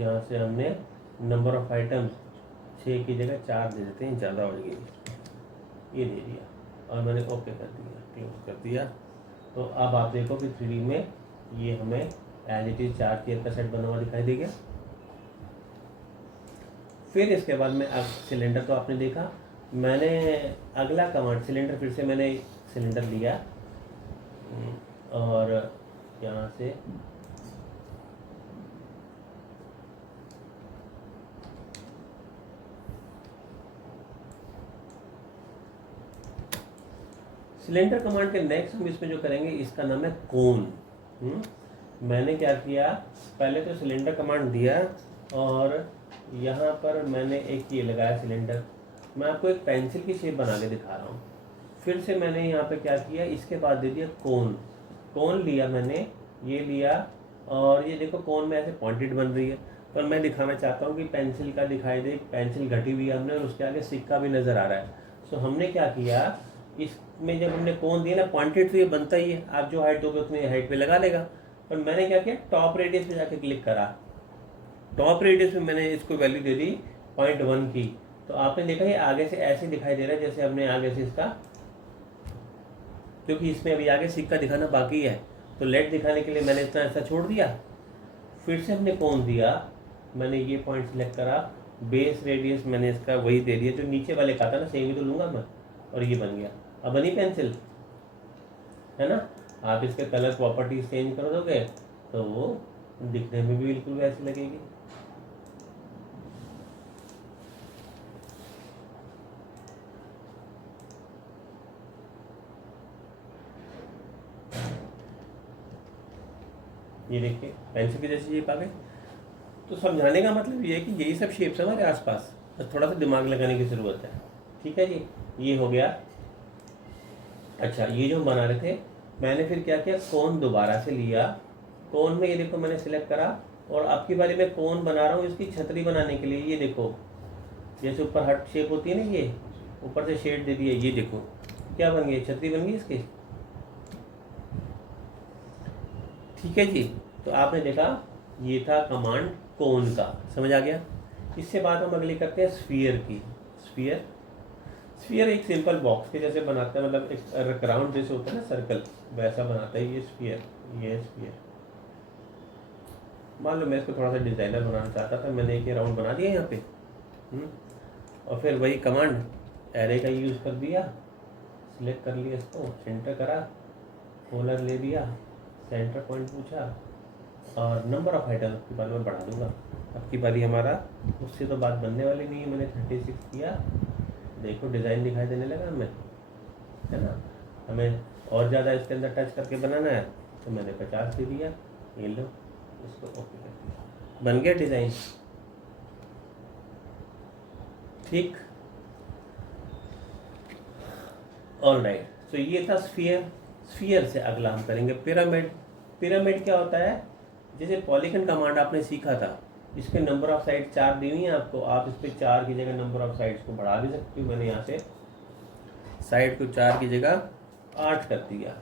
यहाँ से हमने नंबर ऑफ आइटम्स 6 की जगह 4 दे देते हैं, ज़्यादा हो गई, ये दे दिया और मैंने ओके कर दिया, क्लोज कर दिया। तो अब आप देखो कि 3D में ये हमें एज इट इज 4 चेयर का सेट बना हुआ दिखाई दे गया। फिर इसके बाद में अब सिलेंडर तो आपने देखा, मैंने अगला कमांड सिलेंडर, फिर से मैंने सिलेंडर लिया और यहाँ से सिलेंडर कमांड के नेक्स्ट हम इसमें जो करेंगे इसका नाम है कोन। मैंने क्या किया, पहले तो सिलेंडर कमांड दिया और यहाँ पर मैंने एक ये लगाया सिलेंडर। मैं आपको एक पेंसिल की शेप बना के दिखा रहा हूँ। फिर से मैंने यहाँ पे क्या किया, इसके बाद दे दिया कोन। कोन लिया मैंने, ये लिया और ये देखो कोन में ऐसे पॉइंटेड बन रही है। पर मैं दिखाना चाहता हूँ कि पेंसिल का दिखाई दे, पेंसिल घटी हुई है हमने और उसके आगे सिक्का भी नज़र आ रहा है। सो हमने क्या किया, इसमें जब हमने कोन दिया ना पॉइंटेड, तो ये बनता ही है, आप जो हाइट दोगे उतनी हाइट पे लगा लेगा। पर मैंने क्या किया, टॉप रेडियस पे जाके क्लिक करा। टॉप रेडियस में मैंने इसको वैल्यू दे दी 0.1 की। तो आपने देखा ये आगे से ऐसे दिखाई दे रहा है जैसे हमने आगे से इसका, क्योंकि इसमें अभी आगे सिक्का दिखाना बाकी है तो लेट दिखाने के लिए मैंने इतना ऐसा छोड़ दिया। फिर से हमने कोन दिया, मैंने ये पॉइंट सिलेक्ट करा, बेस रेडियस मैंने इसका वही दे दिया जो नीचे वाले का था ना, सेम ही तो लूँगा मैं, और ये बन गया। अब बनी पेंसिल, है ना। आप इसके कलर प्रॉपर्टीज चेंज कर दोगे तो वो दिखने में भी बिल्कुल वैसी लगेगी। ये देखिए पेंसिल की जैसी शेप आ गई। तो समझाने का मतलब ये है कि यही सब शेप्स हमारे आसपास, बस थोड़ा सा दिमाग लगाने की ज़रूरत है। ठीक है जी, ये हो गया। अच्छा, ये जो हम बना रहे थे, मैंने फिर क्या किया, कोन दोबारा से लिया। कोन में ये देखो मैंने सिलेक्ट करा और अब की बारी में कोन बना रहा हूँ इसकी छतरी बनाने के लिए। ये देखो जैसे ऊपर हट शेप होती है ना, ये ऊपर से शेड दे दिया, ये देखो क्या बन गई, छतरी बन गई इसकी। ठीक है जी, तो आपने देखा ये था कमांड कोन का, समझ आ गया। इससे बाद हम अगली करते हैं स्फीयर की। स्फीयर एक सिंपल बॉक्स के जैसे बनाता है, मतलब एक राउंड जैसे होता है ना सर्कल, वैसा बनाता है ये स्फीयर। ये स्फीयर मान लो मैं इसको थोड़ा सा डिजाइनर बनाना चाहता था, मैंने एक ये राउंड बना दिया यहाँ पे। और फिर वही कमांड एरे का यूज़ कर दिया, सिलेक्ट कर लिया इसको, सेंटर करा, पोलर ले दिया, सेंटर पॉइंट पूछा और नंबर ऑफ आइटम की बार मैं बढ़ा दूंगा। अब की बारी हमारा उससे तो बात बनने वाली नहीं है। मैंने 36 किया, देखो डिज़ाइन दिखाई देने लगा हमें, है ना। हमें और ज़्यादा इसके अंदर टच करके बनाना है तो मैंने 50 दे दिया, ये लो, इसको ओके कर दिया, बन गया डिज़ाइन। ठीक, ऑल राइट। तो ये था स्फीयर। स्फीयर से अगला हम करेंगे पिरामिड। पिरामिड क्या होता है, जैसे पॉलीगन कमांड आपने सीखा था, इसके नंबर ऑफ साइड 4 दी हुई है आपको, आप इस पर 4 की जगह नंबर ऑफ साइड्स को बढ़ा भी सकते हो। मैंने यहाँ से साइड को 4 की जगह 8 कर दिया,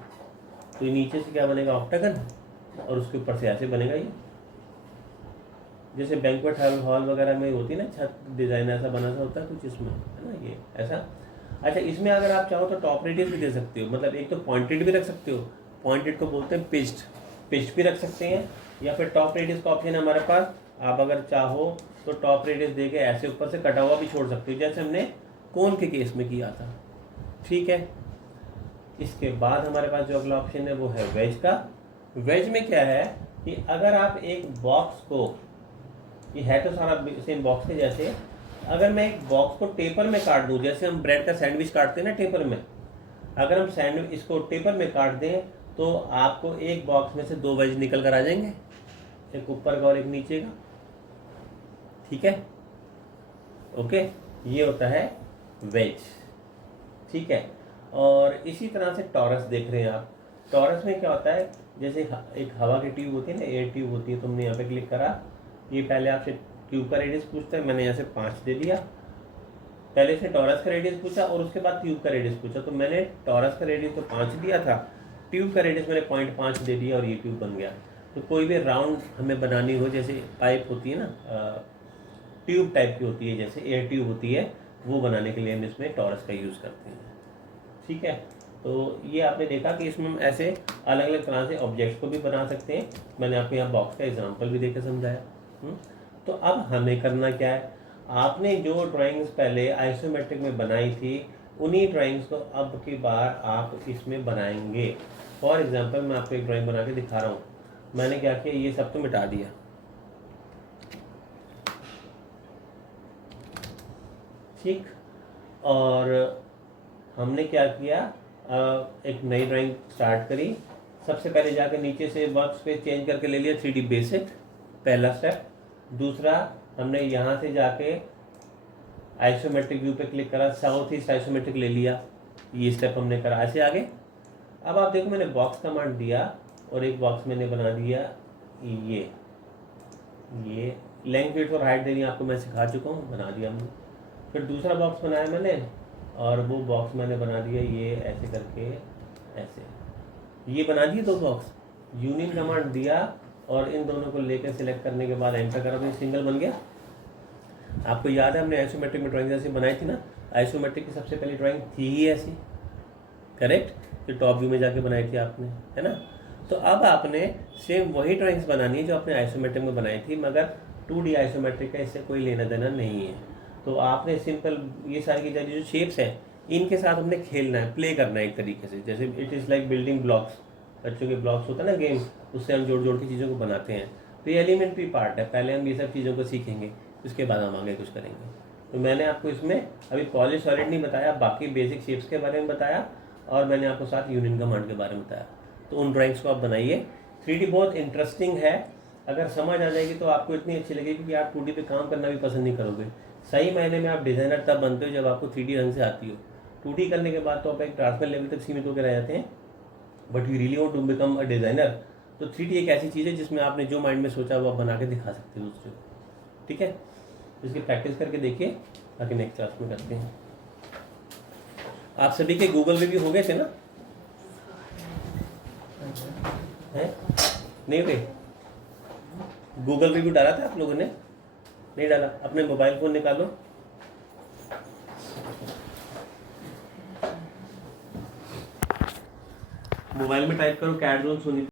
तो नीचे से क्या बनेगा, ऑक्टागन, और उसके ऊपर से ऐसे बनेगा ये, जैसे बैंक्वेट हॉल वगैरह में होती है ना छत डिज़ाइन, ऐसा बना सा होता है कुछ इसमें, है ना, ये ऐसा। अच्छा, इसमें अगर आप चाहो तो टॉप रेडियस भी दे सकते हो, मतलब एक तो पॉइंटेड भी रख सकते हो, पॉइंटेड को बोलते हैं पिच्ड, पिच्ड भी रख सकते हैं, या फिर टॉप रेडियस का ऑप्शन है हमारे पास। आप अगर चाहो तो टॉप रेडियस दे के ऐसे ऊपर से कटा हुआ भी छोड़ सकते हो, जैसे हमने कोन के केस में किया था। ठीक है, इसके बाद हमारे पास जो अगला ऑप्शन है वो है वेज का। वेज में क्या है कि अगर आप एक बॉक्स को, ये है तो सारा सेम बॉक्स के जैसे, अगर मैं एक बॉक्स को टेपर में काट दूं, जैसे हम ब्रेड का सैंडविच काटते हैं ना टेपर में, अगर हम सैंडविच इसको टेपर में काट दें तो आपको एक बॉक्स में से 2 वेज निकल कर आ जाएंगे, एक ऊपर का और एक नीचे का। ठीक है, ओके, ये होता है वेज। ठीक है, और इसी तरह से टॉरस देख रहे हैं आप। टॉरस में क्या होता है, जैसे एक हवा की ट्यूब होती है ना, एयर ट्यूब होती है, तुमने यहाँ पे क्लिक करा, ये पहले आपसे ट्यूब का रेडियस पूछता है, मैंने यहाँ से 5 दे दिया। पहले से टॉरस का रेडियस पूछा और उसके बाद ट्यूब का रेडियस पूछा, तो मैंने टॉरस का रेडियस तो 5 दिया था, ट्यूब का रेडियस मैंने 0.5 दे दिया और ये ट्यूब बन गया। तो कोई भी राउंड हमें बनानी हो, जैसे पाइप होती है ना, ट्यूब टाइप की होती है, जैसे एयर ट्यूब होती है, वो बनाने के लिए हम इसमें टॉरस का यूज़ करते हैं। ठीक है, तो ये आपने देखा कि इसमें हम ऐसे अलग अलग तरह से ऑब्जेक्ट्स को भी बना सकते हैं। मैंने आपको यहाँ बॉक्स का एग्जांपल भी देकर समझाया। तो अब हमें करना क्या है, आपने जो ड्राइंग्स पहले आइसोमेट्रिक में बनाई थी, उन्हीं ड्राइंग्स को अब की बार आप इसमें बनाएंगे। फॉर एग्जांपल मैं आपको एक ड्राइंग बना के दिखा रहा हूँ। मैंने क्या किया, ये सब तो मिटा दिया, ठीक, और हमने क्या किया, एक नई ड्राइंग स्टार्ट करी। सबसे पहले जाकर नीचे से वर्क स्पेस चेंज करके ले लिया 3D बेसिक, पहला स्टेप। दूसरा, हमने यहाँ से जाके आइसोमेट्रिक व्यू पे क्लिक करा, साउथ ईस्ट आइसोमेट्रिक ले लिया, ये स्टेप हमने करा। ऐसे आगे अब आप देखो, मैंने बॉक्स कमांड दिया और एक बॉक्स मैंने बना दिया ये लेंथ विड्थ और हाइट देनी आपको मैं सिखा चुका हूँ, बना दिया हमने। फिर दूसरा बॉक्स बनाया मैंने, और वो बॉक्स मैंने बना दिया ये ऐसे करके, ऐसे ये बना दिए 2 बॉक्स। यूनियन कमांड दिया और इन दोनों को लेकर सिलेक्ट करने के बाद एंटर करा, तो सिंगल बन गया। आपको याद है हमने आइसोमेट्रिक में ड्राइंग ऐसी बनाई थी ना, आइसोमेट्रिक की सबसे पहली ड्राइंग थी ही ऐसी, करेक्ट, जो टॉप व्यू में जाके बनाई थी आपने, है ना। तो अब आपने सेम वही ड्राइंग्स बनानी है जो आपने आइसोमेट्रिक में बनाई थी, मगर 2D आइसोमेट्रिक का इससे कोई लेना देना नहीं है। तो आपने सिंपल ये सारी की सारी जो शेप्स हैं, इनके साथ हमने खेलना है, प्ले करना है एक तरीके से। जैसे it is like building blocks, बच्चों के ब्लॉक्स होता है ना गेम, उससे हम जोड़ जोड़ के चीज़ों को बनाते हैं। तो ये एलिमेंट्री पार्ट है, पहले हम ये सब चीज़ों को सीखेंगे, उसके बाद हम आगे कुछ करेंगे। तो मैंने आपको इसमें अभी पॉलिश सॉलिड नहीं बताया, बाकी बेसिक शेप्स के बारे में बताया, और मैंने आपको साथ यूनियन कमांड के बारे में बताया। तो उन ड्राइंग्स को आप बनाइए। 3D बहुत इंटरेस्टिंग है, अगर समझ आ जाएगी तो आपको इतनी अच्छी लगेगी कि आप 2D पे काम करना भी पसंद नहीं करोगे। सही मायने में आप डिज़ाइनर तब बनते हो जब आपको 3D ढंग से आती हो। 2D करने के बाद तो आप एक ड्राफ्टमैन लेवल तक सीमित होकर रह जाते हैं, but you really want to become a designer, तो 3D एक ऐसी चीज़ है जिसमें आपने जो माइंड में सोचा वो आप बना के दिखा सकते हो दूसरे को। ठीक है, इसकी प्रैक्टिस करके देखिए, ताकि नेक्स्ट क्लास में करते हैं। आप सभी के गूगल रिव्यू हो गए थे ना, हैं? नहीं हुए? गूगल रिव्यू डाला था आप लोगों ने? नहीं डाला? अपने मोबाइल फ़ोन निकालो, मोबाइल में टाइप करो कैट जोन सुनी।